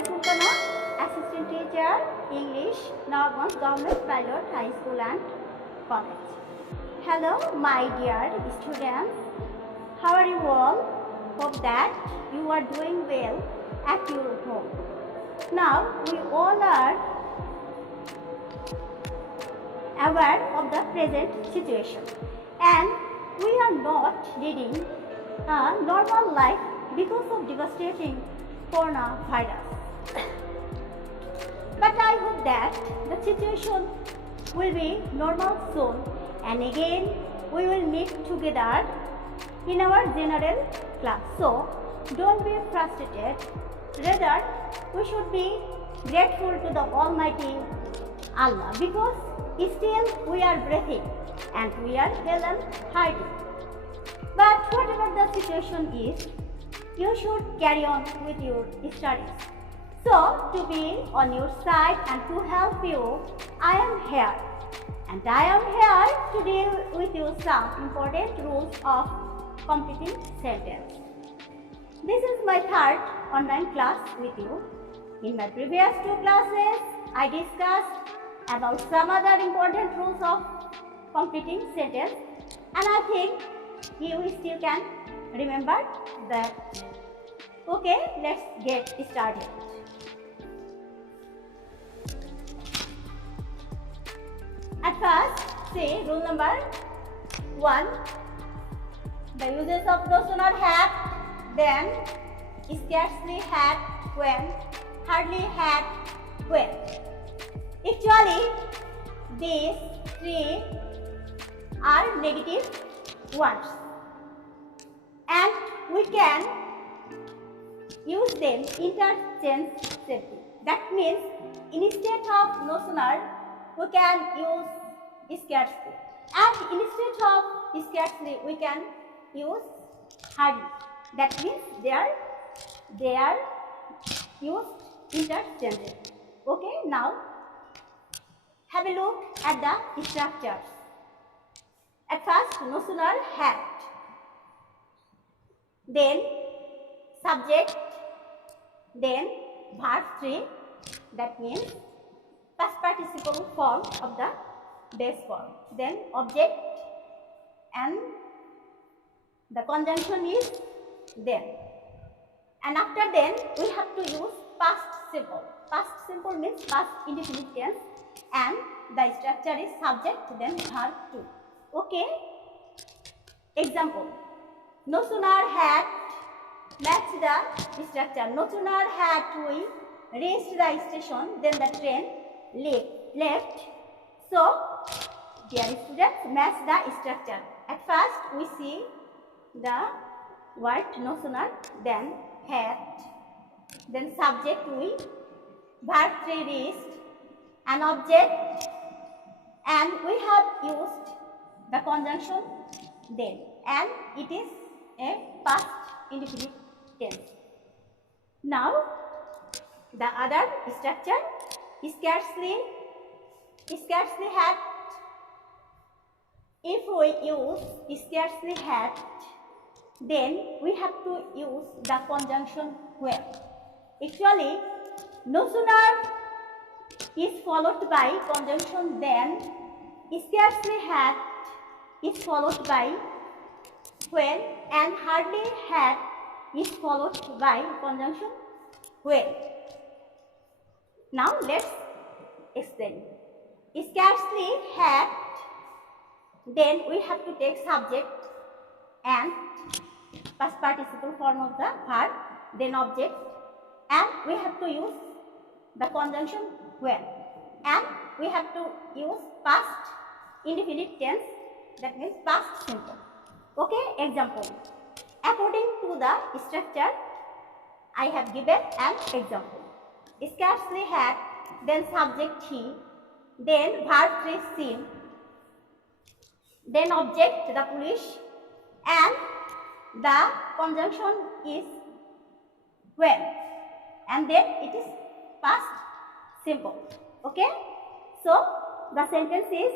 am Sultana, Assistant Teacher, English, Nagans Government Pilot High School and College. Hello, my dear students. How are you all? Hope that you are doing well at your home. Now, we all are aware of the present situation and we are not leading a normal life because of devastating coronavirus. But I hope that the situation will be normal soon and again we will meet together in our general class. So don't be frustrated, rather we should be grateful to the Almighty Allah because still we are breathing and we are well and healthy. But whatever the situation is, you should carry on with your studies. So to be on your side and to help you, I am here. And I am here to deal with you some important rules of completing sentence. This is my third online class with you. In my previous two classes, I discussed about some other important rules of completing sentence and I think you still can remember that. Okay, let's get started. At first, say rule number 1. The uses of no sooner had, then, scarcely had, when, hardly had, when. Actually, these three are negative words and we can use them interchangeably. That means instead of no sooner we can use scarcely and instead of scarcely we can use hardly. That means they are used interchangeably. Okay, now have a look at the structures. At first, no sooner had, then subject, then verb 3, that means past participle form of the base form, then object and the conjunction is then. And after then, we have to use past simple. Past simple means past indefinite tense and the structure is subject then verb 2. Okay. Example. No sooner had matched the structure. No sooner had we reached the station then the train left. So, dear students, match the structure. At first, we see the word no sooner, then had, then subject we, verb 3 reached, an object, and we have used the conjunction then, and it is a past indefinite tense. Now, the other structure, scarcely had. If we use scarcely had, then we have to use the conjunction when. Actually, no sooner is followed by conjunction then, scarcely had is followed by when, and hardly had is followed by conjunction when. Now let's explain. Scarcely had, then we have to take subject and past participle form of the verb, then object, and we have to use the conjunction when, and we have to use past indefinite tense, that means past simple. Okay, example. According to the structure, I have given an example. Scarcely had, then subject he, then verb 3 seen, then object the police, and the conjunction is when, and then it is past simple. Okay, so the sentence is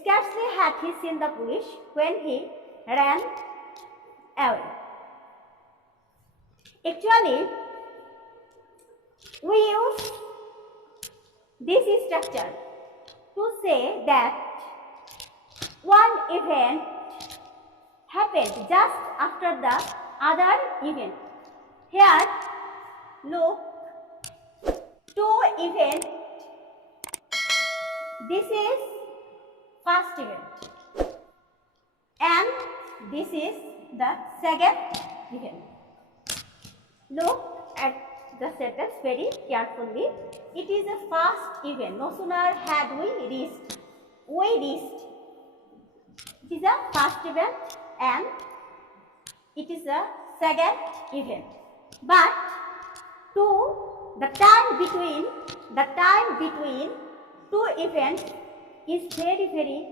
scarcely had he seen the police when he ran away. Actually, We use this structure to say that one event happened just after the other event. Here, look, two events. This is first event and this is the second event. Look at the sentence very carefully. It is a first event. No sooner had we reached. It is a first event and it is a second event. But the time between two events is very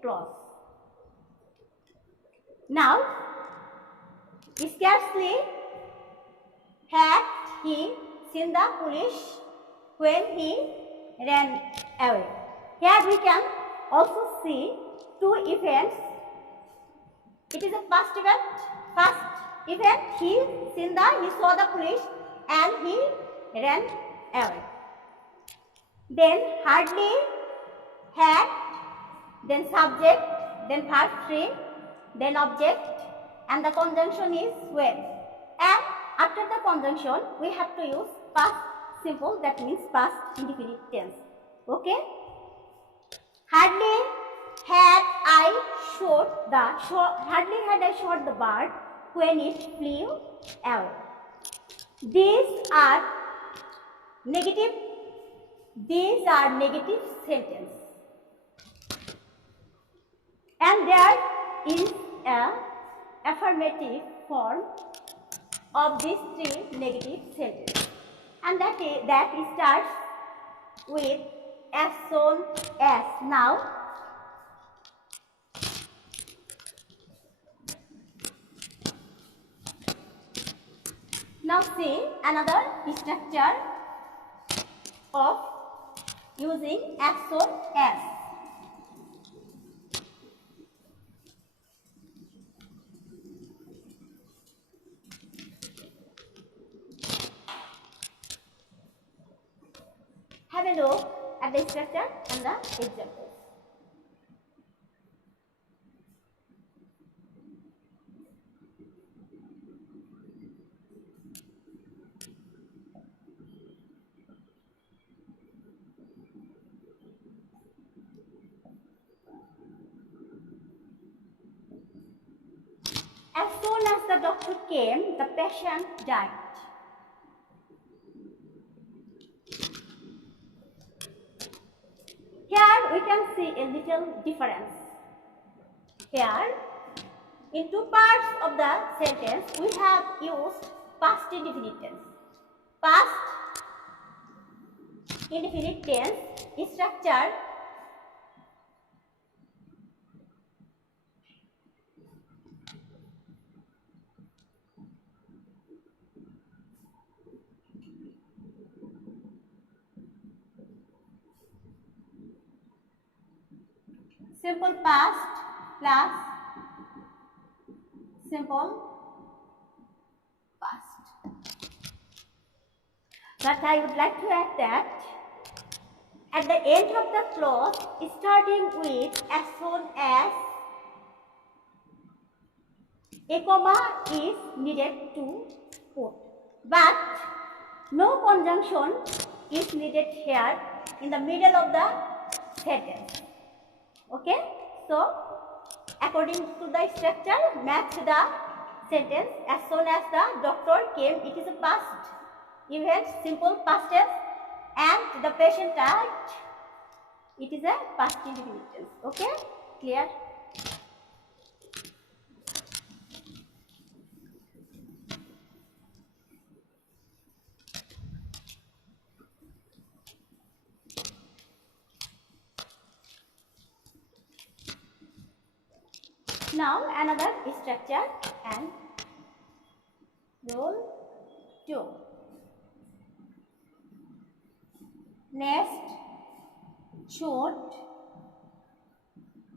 close. Now, scarcely had he seen the police when he ran away. Here we can also see two events. It is a first event. He saw the police and he ran away. Then hardly, had, then subject, then verb 3, then object, and the conjunction is when. And after the conjunction, we have to use past simple, that means past indefinite tense. Okay? Hardly had I shot the bird when it flew away. These are negative sentences. And there is an affirmative form of these three negative sentences. And that starts with as soon as. Now see another structure of using as soon as. Have a look at the structure and the examples. As soon as the doctor came, the patient died. Here we can see a little difference. Here, in two parts of the sentence, we have used past indefinite tense. Past indefinite tense is structured simple past plus simple past. But I would like to add that at the end of the clause, starting with as soon as, a comma is needed to put. But no conjunction is needed here in the middle of the sentence. Okay, so according to the structure, match the sentence. As soon as the doctor came, it is a past event, simple past tense, and the patient died, it is a past indefinite tense. Okay, clear? Now another structure and rule 2. Next, should,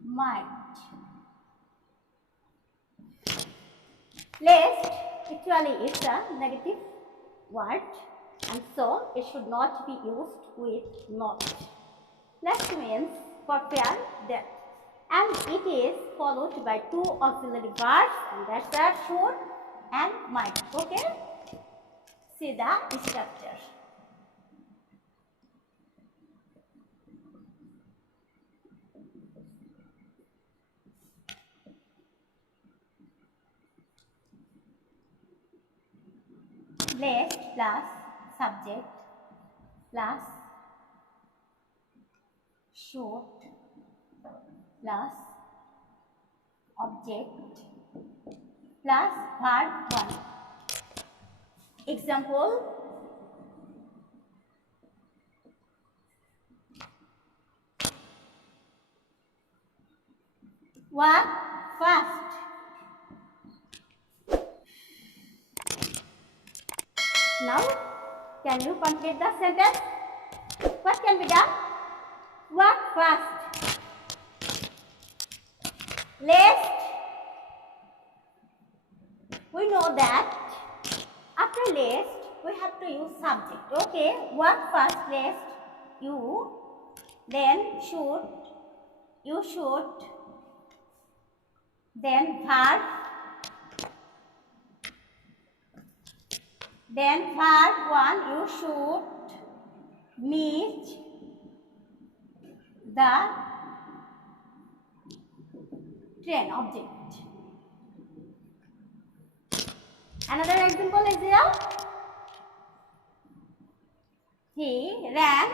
might. Lest actually is a negative word and so it should not be used with not. Next means perfect that, and it is followed by two auxiliary verbs, and that's are should and might. Okay, see the structure. Blessed plus subject plus should plus object plus verb 1. Example: walk fast. Now, can you complete the sentence? What can be done? Walk fast. Lest, we know that after lest we have to use subject. Okay, walk fast lest you, then should, you should, then verb, then verb 1, you should meet the train object. Another example is here. He ran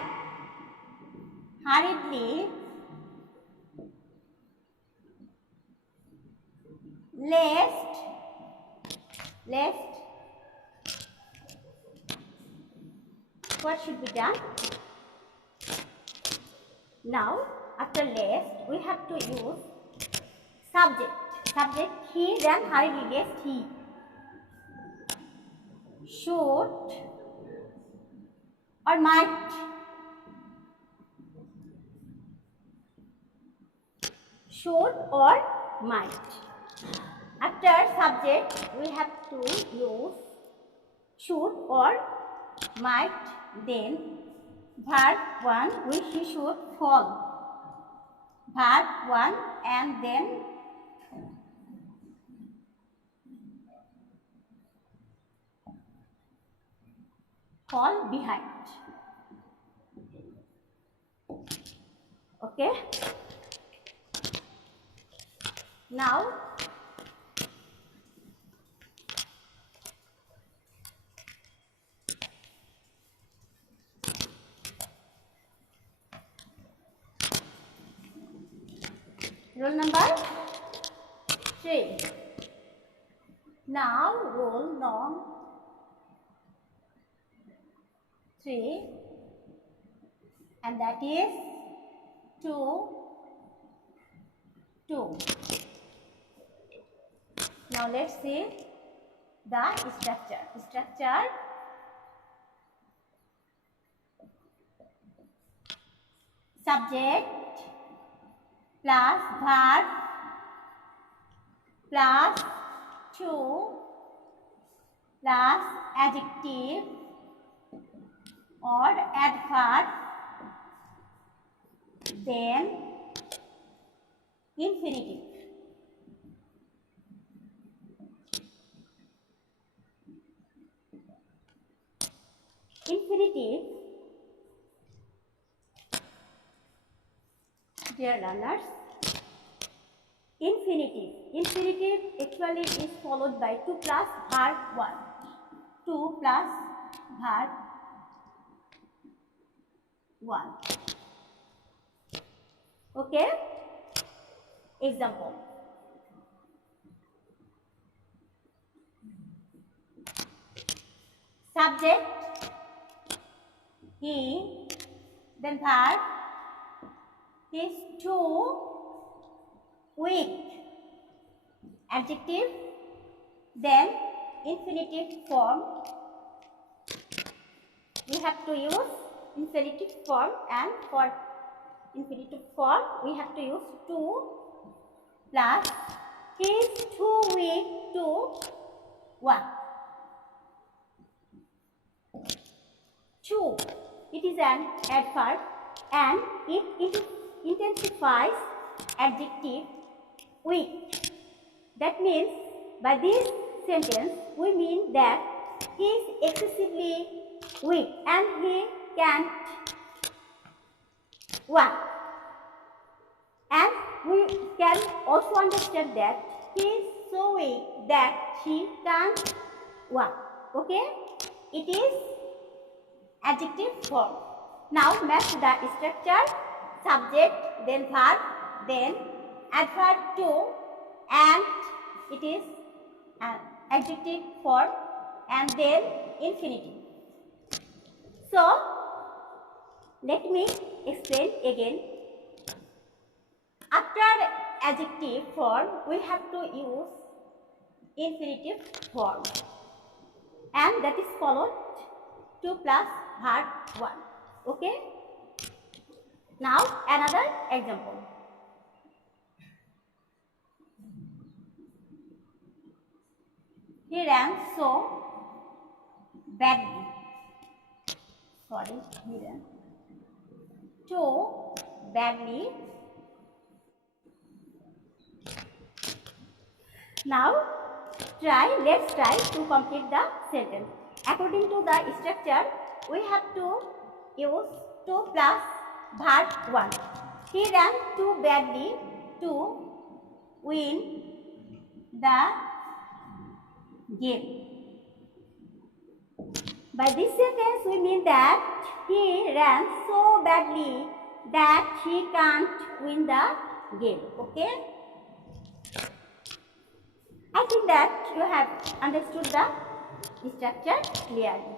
hurriedly lest what should be done? Now after lest we have to use subject. Subject he ran hurriedly lest he. Should or might. Should or might. After subject we have to use should or might, then verb 1 which he should fall. Verb 1 and then fall behind. Okay. Now rule number 3. Now rule number 3, and that is 2. Now let's see the structure. Subject plus verb plus to plus adjective or adverb, then infinitive. Infinitive, dear learners, infinitive actually is followed by 2 plus verb 1. 2 plus verb 1. Okay. Example: subject he, then verb is too weak. Adjective, then infinitive form. We have to use infinitive form, and for infinitive form we have to use 2 plus he is too weak to 1. To. It is an adverb and it intensifies adjective with. That means by this sentence we mean that he is excessively weak and he can't walk. And we can also understand that he is so weak that he can't walk. Okay? It is adjective form. Now match the structure, subject, then verb, then adverb to, and it is an adjective form, and then infinitive. So let me explain again. After adjective form, we have to use infinitive form, and that is followed 2 plus verb 1. Okay? Now another example. He ran so badly. Sorry, he ran so badly. Now let's try to complete the sentence. According to the structure, we have to use 2 plus verb 1. He ran too badly to win the game. By this sentence, we mean that he ran so badly that he can't win the game. Okay? I think that you have understood the structure clearly.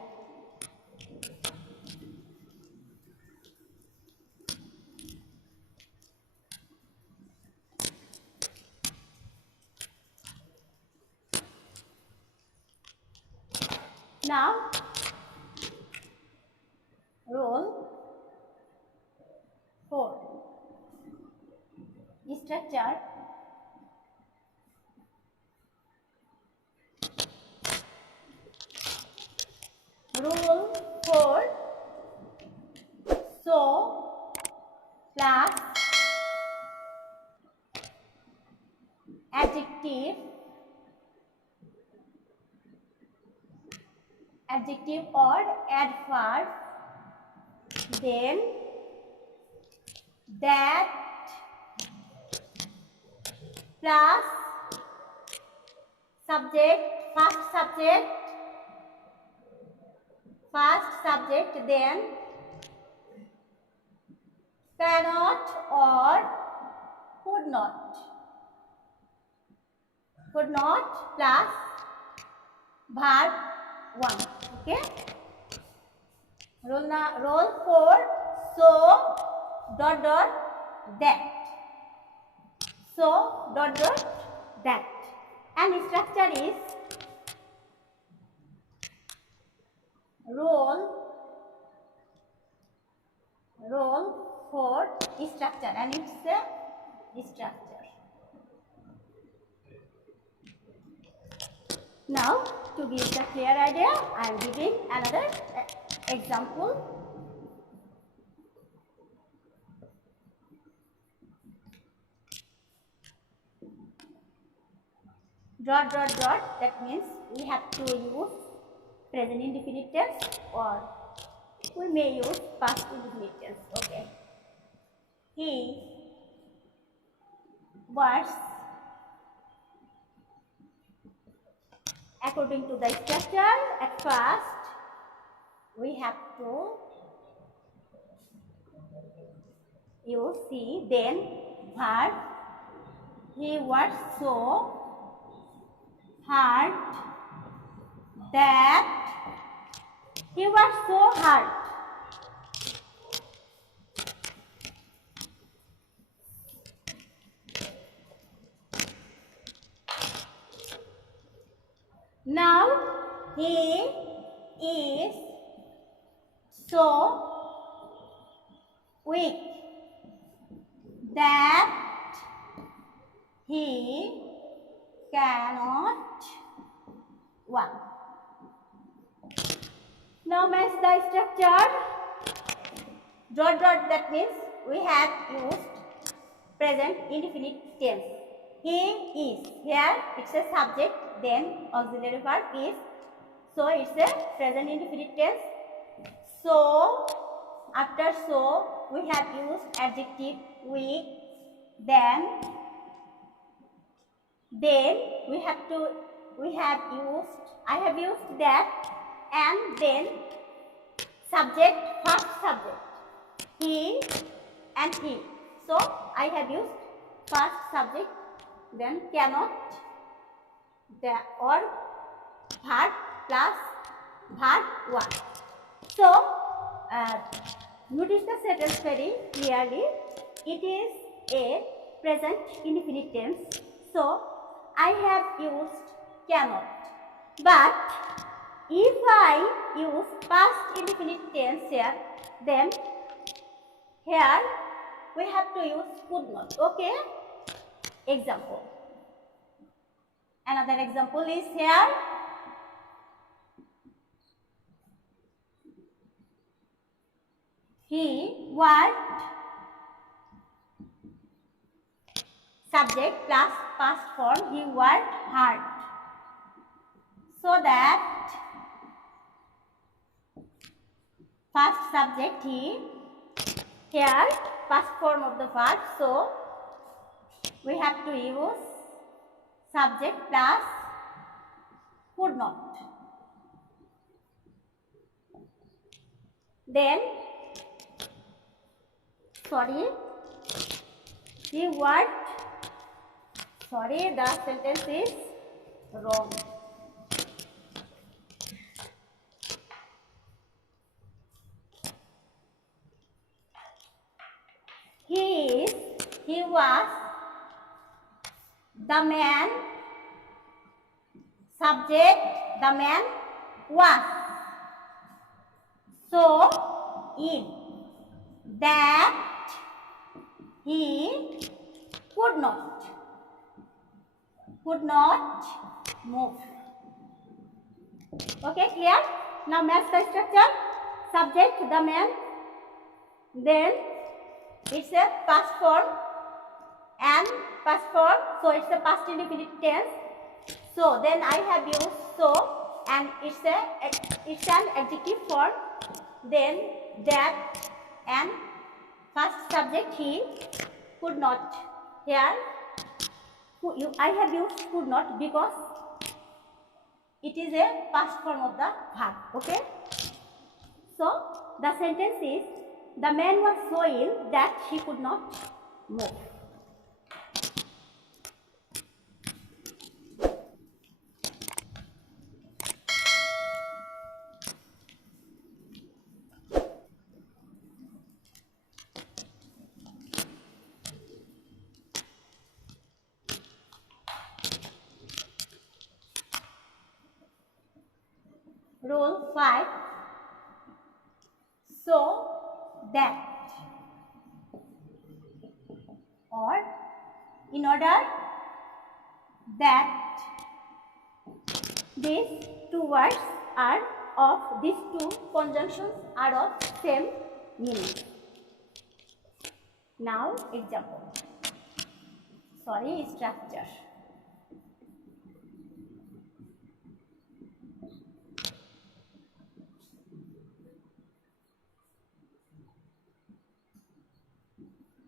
Now, role 4. Structure. Rule 4. So plus adjective or adverb, then that plus subject, first subject, then cannot or could not plus verb 1. Okay? Rule 4. So that. So that. And structure is role 4 structure, and it's a structure. Now, to give the clear idea, I am giving another example. Dot, that means we have to use present indefinite tense, or we may use past indefinite tense. Okay. He was, according to the structure, at first we have to use see, then verb. He was so hard that he was so hard. Now he is so weak that he cannot walk. Now match the structure. Dot dot, that means we have used present indefinite tense. He is. Here it's a subject, then auxiliary verb is. So it's a present indefinite tense. So after so we have used adjective we. Then I have used that, and then subject, first subject, he and he. So I have used first subject, then cannot, or verb plus verb one. So notice the sentence very clearly. It is a present indefinite tense. So I have used cannot. But if I use past indefinite tense here, then here we have to use could not. Okay? Example. Another example is here. He worked, subject plus past form, he worked hard. So that first subject he, here past form of the verb, so we have to use subject plus could not. Then he worked, the sentence is wrong. He was the man, subject, the man was. So in that he could not move. Okay, clear? Now match the structure. Subject, the man, then it's a past form, and past form, so it's a past indefinite tense. So then I have used so, and it's an adjective form, then that, and first subject he, could not. Here I have used could not because it is a past form of the verb. Okay, so the sentence is, the man was so ill that he could not move. Rule 5. So that, or in order that these two words are of, these two conjunctions are of same meaning. Now example. Structure.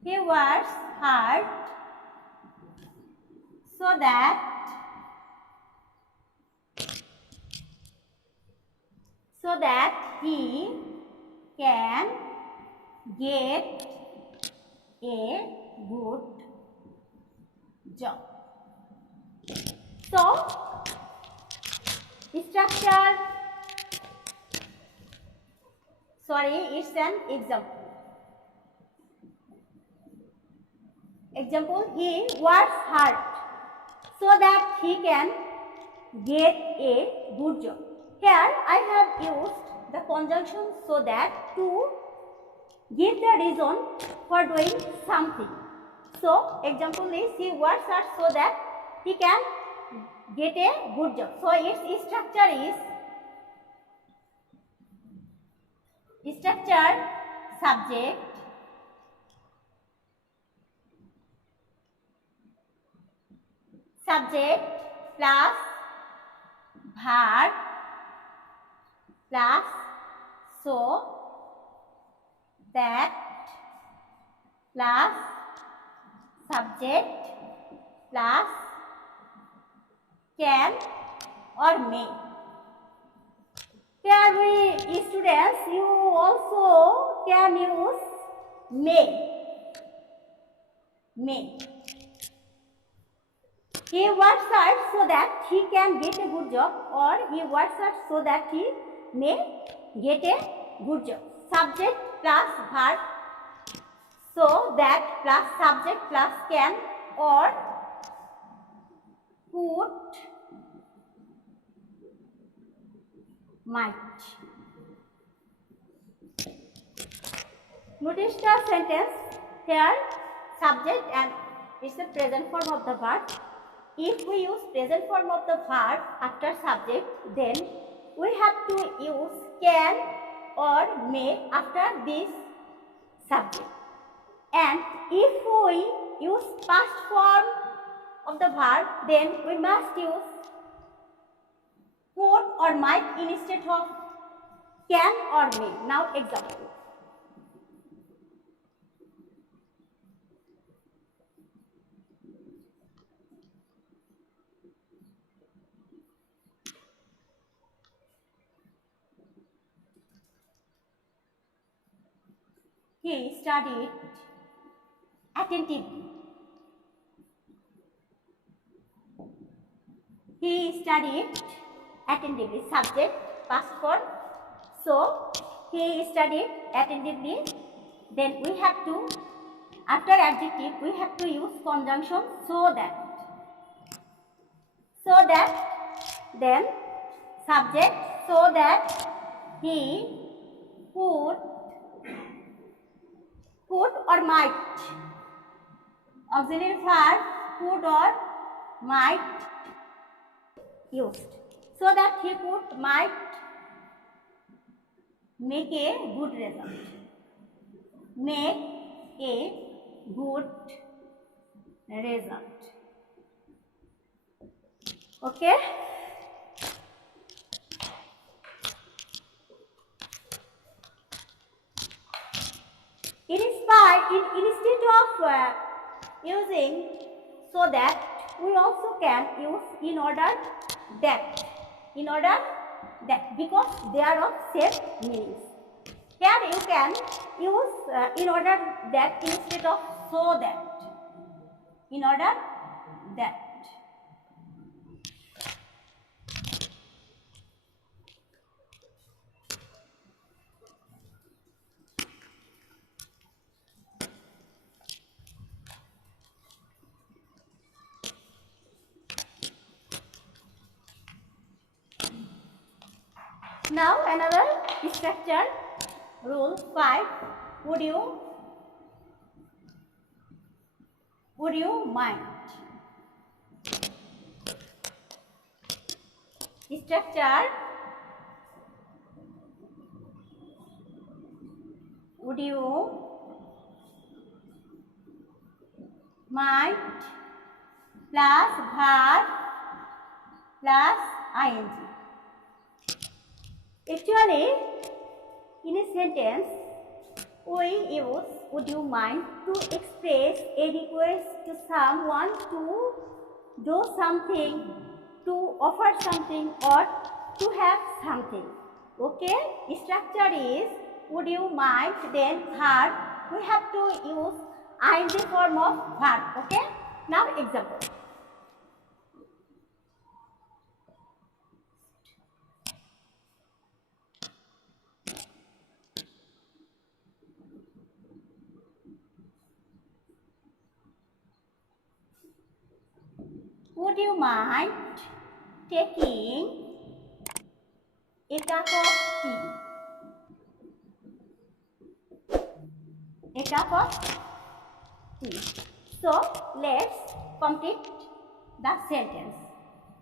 He works hard so that he can get a good job. So structure, it's an example. Example, he works hard so that he can get a good job. Here I have used the conjunction so that to give the reason for doing something. So example is, he works hard so that he can get a good job. So its structure is Structure subject plus verb plus so that plus subject plus can or may. Here we students, you also can use may. He works hard so that he can get a good job, or he works hard so that he may get a good job. Subject plus verb, so that plus subject plus can or could, might. Notice the sentence here, subject and it's the present form of the verb. If we use present form of the verb after subject, then we have to use can or may after this subject. And if we use past form of the verb, then we must use could or might instead of can or may. Now example. He studied attentively. He studied attentively. Subject, past form. So, he studied attentively. Then we have to, after adjective, we have to use conjunction so that. So that, then subject, so that he could or might. Auxiliary verb could or might used. So that he could might make a good result. Make a good result. Okay? Instead of using so that, we also can use in order that. In order that, because they are of same meanings. Here you can use in order that instead of so that. In order that. Now another structure, rule 5. Would you mind? Structure, would you mind plus verb plus ing. Actually, in a sentence, we use would you mind to express a request to someone to do something, to offer something, or to have something. Okay? Structure is would you mind, then verb. We have to use ing form of verb. Okay? Now example. Would you mind taking a cup of tea? A cup of tea. So, let's complete the sentence.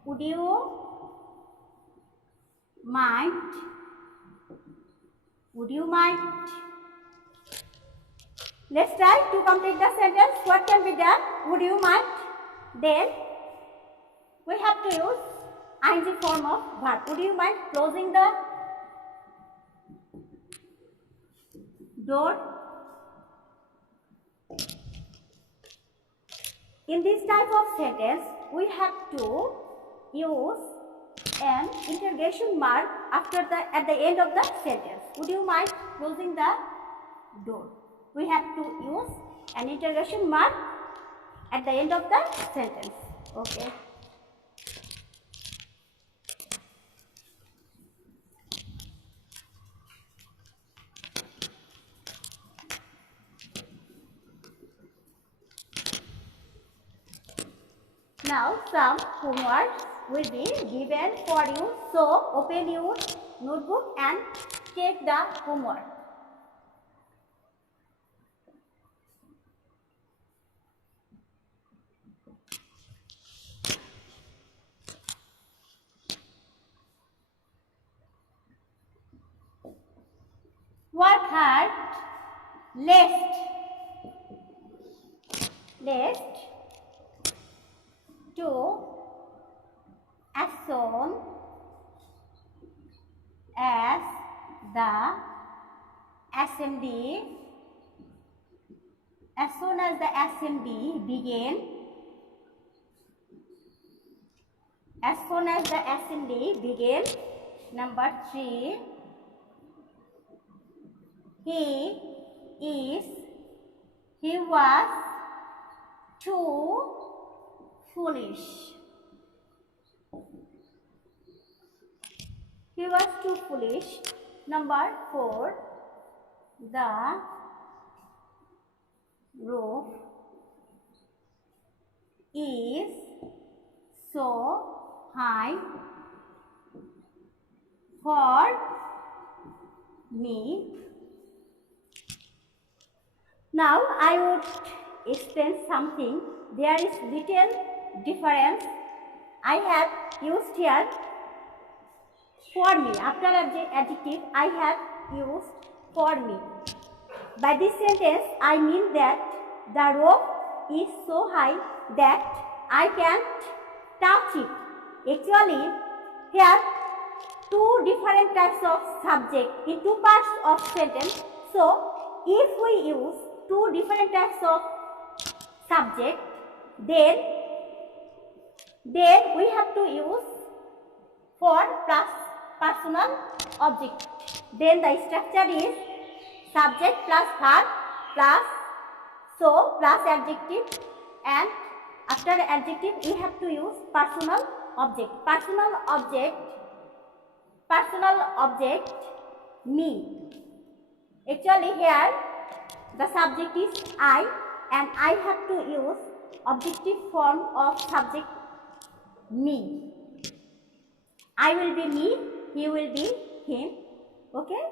Would you mind Would you mind? Let's try to complete the sentence. What can be done? Would you mind? Then we have to use ing form of verb. Would you mind closing the door? In this type of sentence, we have to use an interrogation mark at the end of the sentence. Would you mind closing the door? We have to use an interrogation mark at the end of the sentence. Okay. Now some homework will be given for you. So open your notebook and take the homework. Work hard, lest to as soon as the assembly begin. As soon as the assembly begin. Number 3. He was too foolish. He was too foolish. Number 4. The roof is so high for me. Now I would explain something. There is little difference. I have used here for me. After adjective, I have used for me. By this sentence, I mean that the rope is so high that I can't touch it. Actually, here two different types of subject in two parts of sentence. So, if we use two different types of subject, then we have to use for plus personal object. Then the structure is subject plus verb plus so plus adjective, and after adjective we have to use personal object. Personal object me. Actually here the subject is I, and I have to use objective form of subject me. I will be me, he will be him. Okay?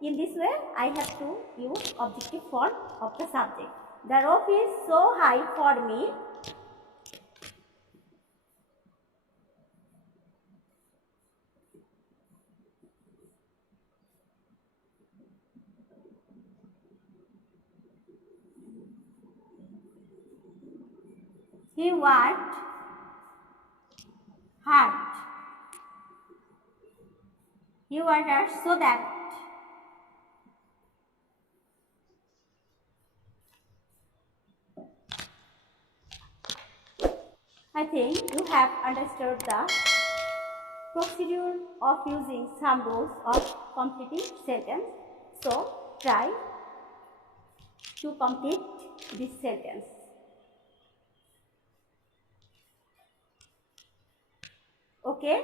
In this way, I have to use objective form of the subject. The rope is so high for me. He worked hard. He worked hard so that I think you have understood the procedure of using some rules of completing sentence. So try to complete this sentence. Okay?